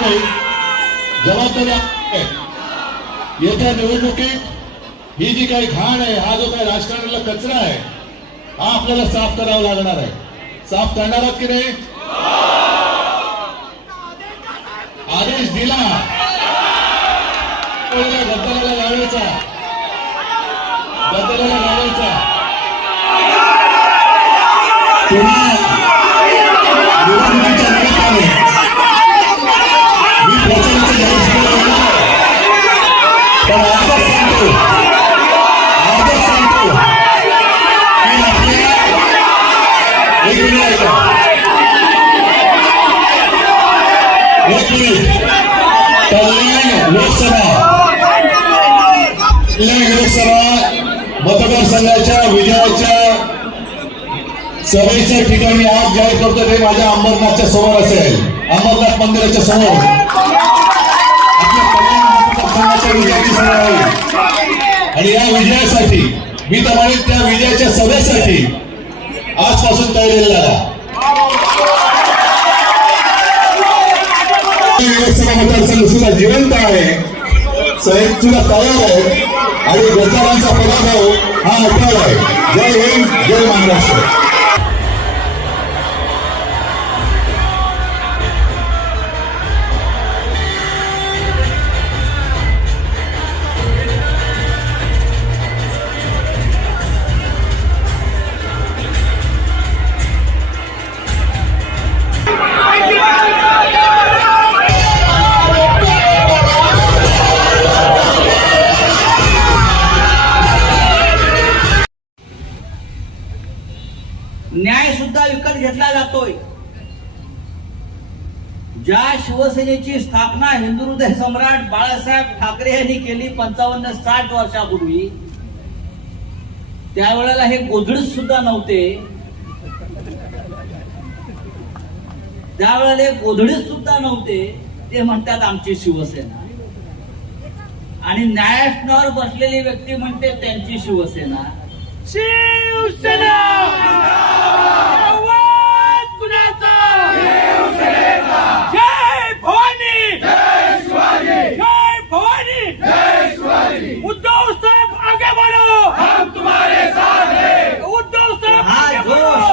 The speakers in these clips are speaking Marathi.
नाही जबाबदारी येत्या निवडणुकीत ही जी काही घाण आहे हा जो काही राजकारणाला कचरा आहे हा आपल्याला साफ करावा लागणार आहे. साफ करणार आहात की नाही? आदेश दिला. मतदारसंघाच्या विजयाच्या सभेच्या ठिकाणी आज जाहीर करतो ते माझ्या अंबरनाथच्या समोर असेल अंबरनाथ मंदिराच्या समोर आणि या विजयासाठी मी तर म्हणेन त्या विजयाच्या सभेसाठी आजपासून तयारी लागा लोकसभा मतदारसंघ सुद्धा जिवंत आहे. साहेब सुद्धा तयार आहे. आणि गद्दारांचा पराभव हा अटळ आहे. जय हिंद जय महाराष्ट्र. न्याय सुद्धा विकत घेतला जातोय. ज्या शिवसेनेची स्थापना हिंदू हृदय सम्राट बाळासाहेब ठाकरे यांनी केली पंचावन्न साठ वर्षापूर्वी त्यावेळेला हे गोधडीत सुद्धा नव्हते. त्यावेळेला हे गोधडीत सुद्धा नव्हते. ते म्हणतात आमची शिवसेना. आणि न्यायासनावर बसलेली व्यक्ती म्हणते त्यांची शिवसेना आवाज कुणाचा जय भवानी जय भवानी उद्धव साहेब आगे बढ़ो हम तुम्हारे साथ हैं उद्धव साहेब हा आगे जोश बढ़ो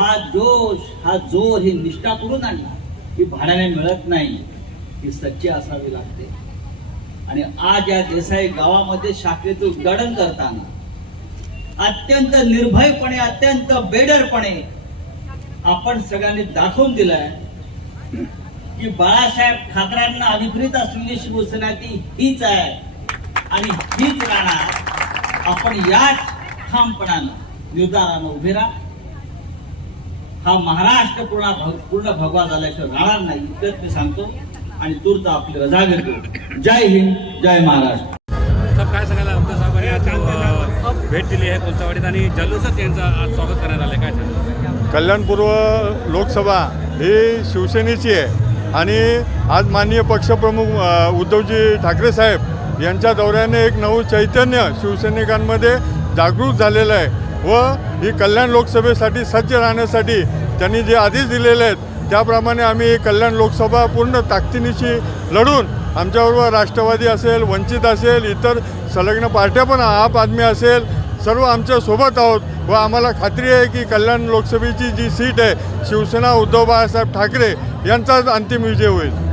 हा जोश हा जोर ही निष्ठा करून आणला ही भाड्याने मिळत नाही ही सच्ची असावी लागते. आणि आज या देसाई गावामध्ये शाखेचं उद्घाटन करताना अत्यंत निर्भयपणे अत्यंत बेडरपणे आपण सगळ्यांनी दाखवून दिलंय की बाळासाहेब ठाकरेंना अभिप्रेत असलेली शिवसेना ती हीच आहे आणि हीच राहणार. आपण याच ठामपणानं निर्धारानं उभे राहा. हा महाराष्ट्र पूर्ण पूर्ण भगवा झाल्याशिवाय राहणार नाही इतकंच मी सांगतो. आणि तूर्त आपली रजा घेतो जय हिंद जय महाराष्ट्र. काय सांगायला आमदार साहेबांनी भेट दिली आहे कोलचावाडीत आणि जल्लोषात त्यांचं आज स्वागत करण्यात आलं काय सांगाल? कल्याणपूर्व लोकसभा ही शिवसेनेची आहे. आणि आज माननीय पक्षप्रमुख उद्धवजी ठाकरे साहेब यांच्या दौऱ्याने एक नवं चैतन्य शिवसैनिकांमध्ये जागृत झालेलं आहे. व ही कल्याण लोकसभेसाठी सज्ज राहण्यासाठी त्यांनी जे आधीच दिलेले आहेत त्याप्रमाणे आम्ही कल्याण लोकसभा पूर्ण ताकदीनिशी लढून आमच्याबरोबर राष्ट्रवादी असेल वंचित असेल इतर संलग्न पार्ट्या पण आप आदमी असेल सर्व आमच्यासोबत आहोत व आम्हाला खात्री आहे की कल्याण लोकसभेची जी सीट आहे शिवसेना उद्धव बाळासाहेब ठाकरे यांचाच अंतिम विजय होईल.